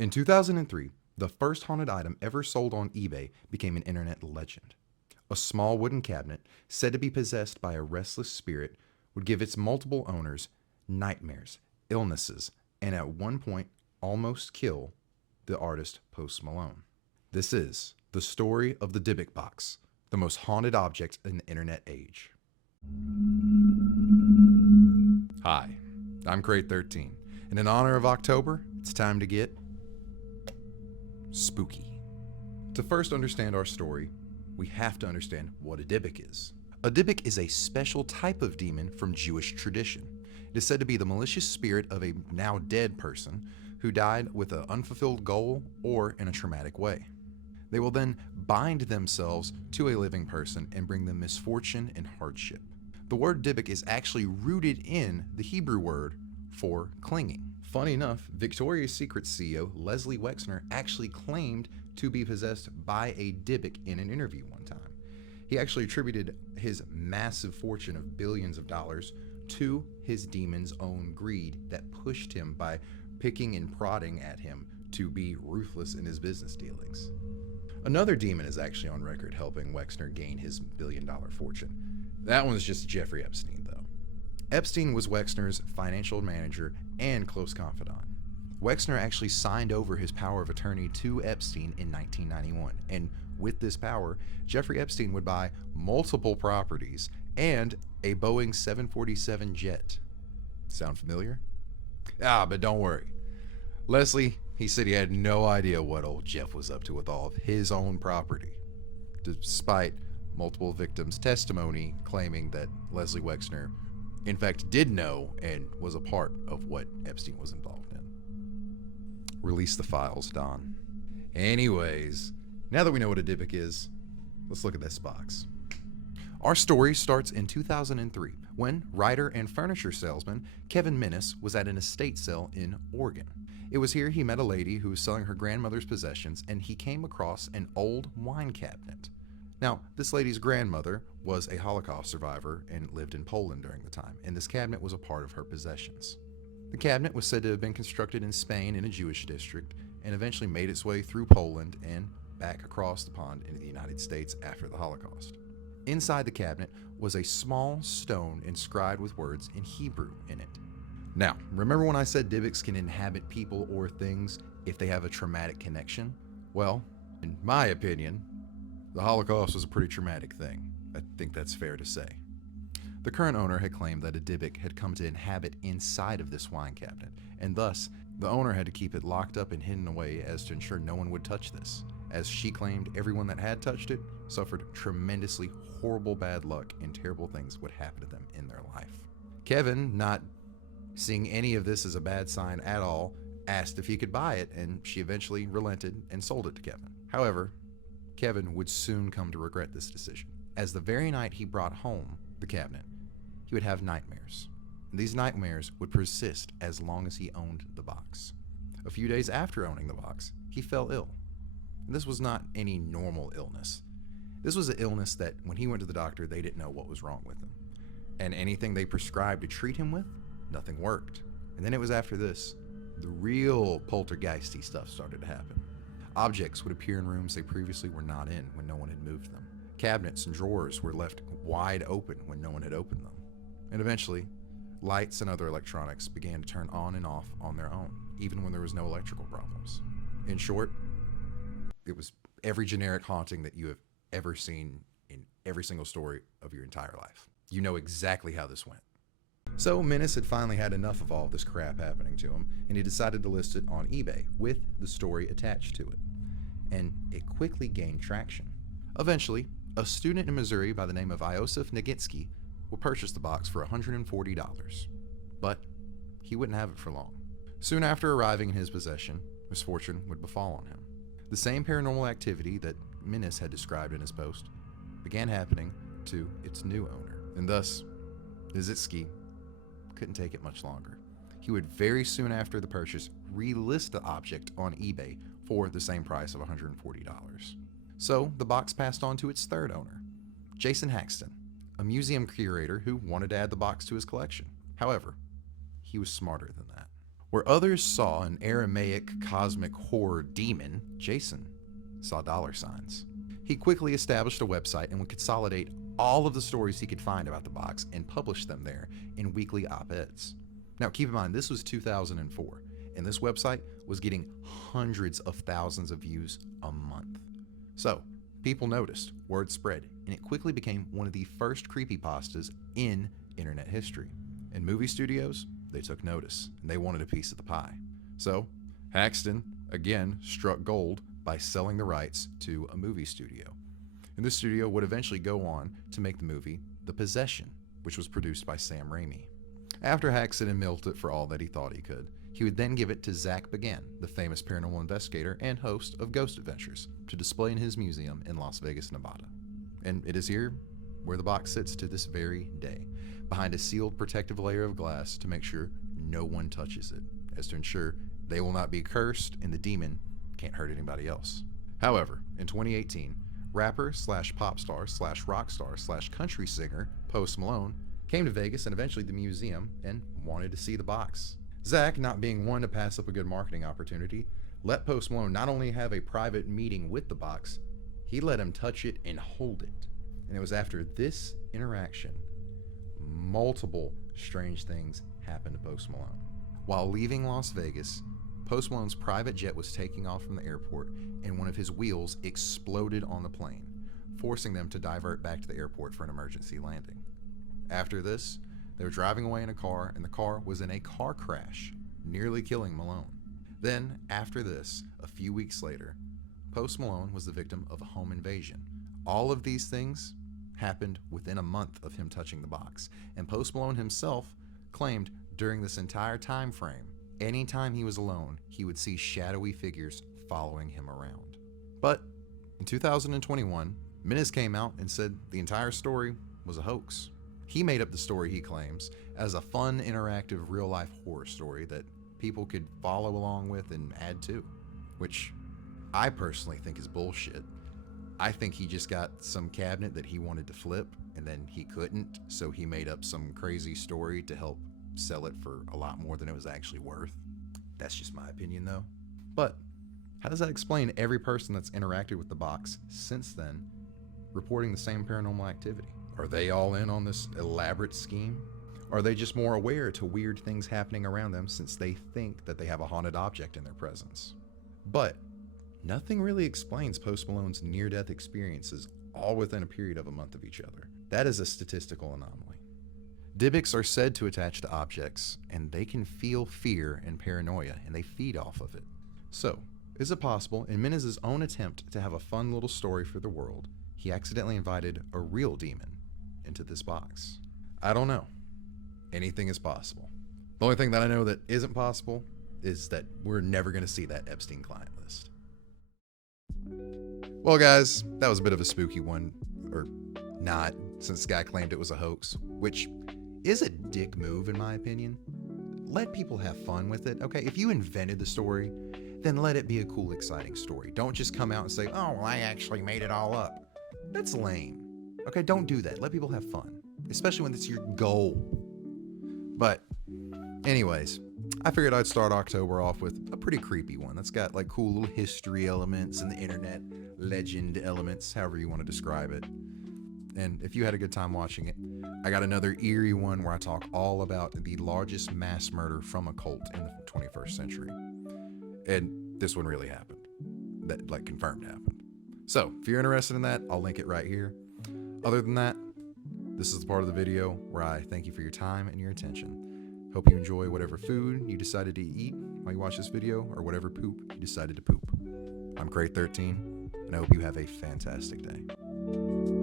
In 2003, the first haunted item ever sold on eBay became an internet legend. A small wooden cabinet, said to be possessed by a restless spirit, would give its multiple owners nightmares, illnesses, and at one point almost kill the artist Post Malone. This is the story of the Dybbuk box, the most haunted object in the internet age. Hi, I'm Crate13, and in honor of October, it's time to get spooky. To first understand our story, we have to understand what a Dybbuk is. A Dybbuk is a special type of demon from Jewish tradition. It is said to be the malicious spirit of a now dead person who died with an unfulfilled goal or in a traumatic way. They will then bind themselves to a living person and bring them misfortune and hardship. The word Dybbuk is actually rooted in the Hebrew word for clinging. Funny enough, Victoria's Secret CEO Leslie Wexner actually claimed to be possessed by a Dybbuk in an interview one time. He actually attributed his massive fortune of billions of dollars to his demon's own greed that pushed him by picking and prodding at him to be ruthless in his business dealings. Another demon is actually on record helping Wexner gain his billion-dollar fortune. That one's just Jeffrey Epstein, though. Epstein was Wexner's financial manager and close confidant. Wexner actually signed over his power of attorney to Epstein in 1991, and with this power, Jeffrey Epstein would buy multiple properties and a Boeing 747 jet. Sound familiar? But don't worry. Leslie, he said he had no idea what old Jeff was up to with all of his own property, despite multiple victims' testimony claiming that Leslie Wexner in fact did know and was a part of what Epstein was involved in. Release the files, Don. Anyways, now that we know what a Dybbuk is, let's look at this box. Our story starts in 2003 when writer and furniture salesman Kevin Minnis was at an estate sale in Oregon. It was here he met a lady who was selling her grandmother's possessions, and he came across an old wine cabinet. Now, this lady's grandmother was a Holocaust survivor and lived in Poland during the time, and this cabinet was a part of her possessions. The cabinet was said to have been constructed in Spain in a Jewish district and eventually made its way through Poland and back across the pond into the United States after the Holocaust. Inside the cabinet was a small stone inscribed with words in Hebrew in it. Now, remember when I said Dybbuks can inhabit people or things if they have a traumatic connection? Well, in my opinion, the Holocaust was a pretty traumatic thing. I think that's fair to say. The current owner had claimed that a Dybbuk had come to inhabit inside of this wine cabinet, and thus, the owner had to keep it locked up and hidden away as to ensure no one would touch this. As she claimed, everyone that had touched it suffered tremendously horrible bad luck and terrible things would happen to them in their life. Kevin, not seeing any of this as a bad sign at all, asked if he could buy it, and she eventually relented and sold it to Kevin. However, Kevin would soon come to regret this decision, as the very night he brought home the cabinet, he would have nightmares. And these nightmares would persist as long as he owned the box. A few days after owning the box, he fell ill. And this was not any normal illness. This was an illness that when he went to the doctor, they didn't know what was wrong with him. And anything they prescribed to treat him with, nothing worked. And then it was after this, the real poltergeisty stuff started to happen. Objects would appear in rooms they previously were not in when no one had moved them. Cabinets and drawers were left wide open when no one had opened them. And eventually, lights and other electronics began to turn on and off on their own, even when there was no electrical problems. In short, it was every generic haunting that you have ever seen in every single story of your entire life. You know exactly how this went. So Minnis had finally had enough of all this crap happening to him, and he decided to list it on eBay with the story attached to it. And it quickly gained traction. Eventually, a student in Missouri by the name of Iosif Nagitsky would purchase the box for $140. But he wouldn't have it for long. Soon after arriving in his possession, misfortune would befall on him. The same paranormal activity that Minnis had described in his post began happening to its new owner, and thus Nagitsky couldn't take it much longer. He would very soon after the purchase relist the object on eBay for the same price of $140. So the box passed on to its third owner, Jason Haxton, a museum curator who wanted to add the box to his collection. However, he was smarter than that. Where others saw an Aramaic cosmic horror demon, Jason saw dollar signs. He quickly established a website and would consolidate all of the stories he could find about the box and publish them there in weekly op-eds. Now keep in mind, this was 2004, and this website was getting hundreds of thousands of views a month. So people noticed, word spread, and it quickly became one of the first creepypastas in internet history. And movie studios, they took notice, and they wanted a piece of the pie. So Haxton, again, struck gold by selling the rights to a movie studio. And this studio would eventually go on to make the movie The Possession, which was produced by Sam Raimi. After Haxton had milked it for all that he thought he could, he would then give it to Zach Bagan, the famous paranormal investigator and host of Ghost Adventures, to display in his museum in Las Vegas, Nevada. And it is here where the box sits to this very day, behind a sealed protective layer of glass to make sure no one touches it, as to ensure they will not be cursed and the demon can't hurt anybody else. However, in 2018, rapper slash pop star slash rock star slash country singer Post Malone came to Vegas and eventually the museum and wanted to see the box. Zach, not being one to pass up a good marketing opportunity, let Post Malone not only have a private meeting with the box, he let him touch it and hold it. And it was after this interaction, multiple strange things happened to Post Malone. While leaving Las Vegas, Post Malone's private jet was taking off from the airport and one of his wheels exploded on the plane, forcing them to divert back to the airport for an emergency landing. After this, they were driving away in a car and the car was in a car crash, nearly killing Malone. Then, after this, a few weeks later, Post Malone was the victim of a home invasion. All of these things happened within a month of him touching the box, and Post Malone himself claimed during this entire time frame, anytime he was alone, he would see shadowy figures following him around. But in 2021, Menace came out and said the entire story was a hoax. He made up the story, he claims, as a fun, interactive, real-life horror story that people could follow along with and add to, which I personally think is bullshit. I think he just got some cabinet that he wanted to flip and then he couldn't, so he made up some crazy story to help sell it for a lot more than it was actually worth. That's just my opinion though. But how does that explain every person that's interacted with the box since then reporting the same paranormal activity? Are they all in on this elaborate scheme? Are they just more aware to weird things happening around them since they think that they have a haunted object in their presence? But nothing really explains Post Malone's near-death experiences all within a period of a month of each other. That is a statistical anomaly. Dybbuk's are said to attach to objects, and they can feel fear and paranoia, and they feed off of it. So, is it possible, in Menace's own attempt to have a fun little story for the world, he accidentally invited a real demon into this box? I don't know. Anything is possible. The only thing that I know that isn't possible is that we're never going to see that Epstein client list. Well, guys, that was a bit of a spooky one, or not, since the guy claimed it was a hoax, which is a dick move in my opinion. Let people have fun with it, okay? If you invented the story, then let it be a cool, exciting story. Don't just come out and say, oh, well, I actually made it all up. That's lame. Okay, don't do that. Let people have fun, especially when it's your goal. But anyways, I figured I'd start October off with a pretty creepy one that's got like cool little history elements and the internet legend elements, however you want to describe it. And if you had a good time watching it, I got another eerie one where I talk all about the largest mass murder from a cult in the 21st century. And this one really happened. That like confirmed happened. So if you're interested in that, I'll link it right here. Other than that, this is the part of the video where I thank you for your time and your attention. Hope you enjoy whatever food you decided to eat while you watch this video, or whatever poop you decided to poop. I'm Crate13, and I hope you have a fantastic day.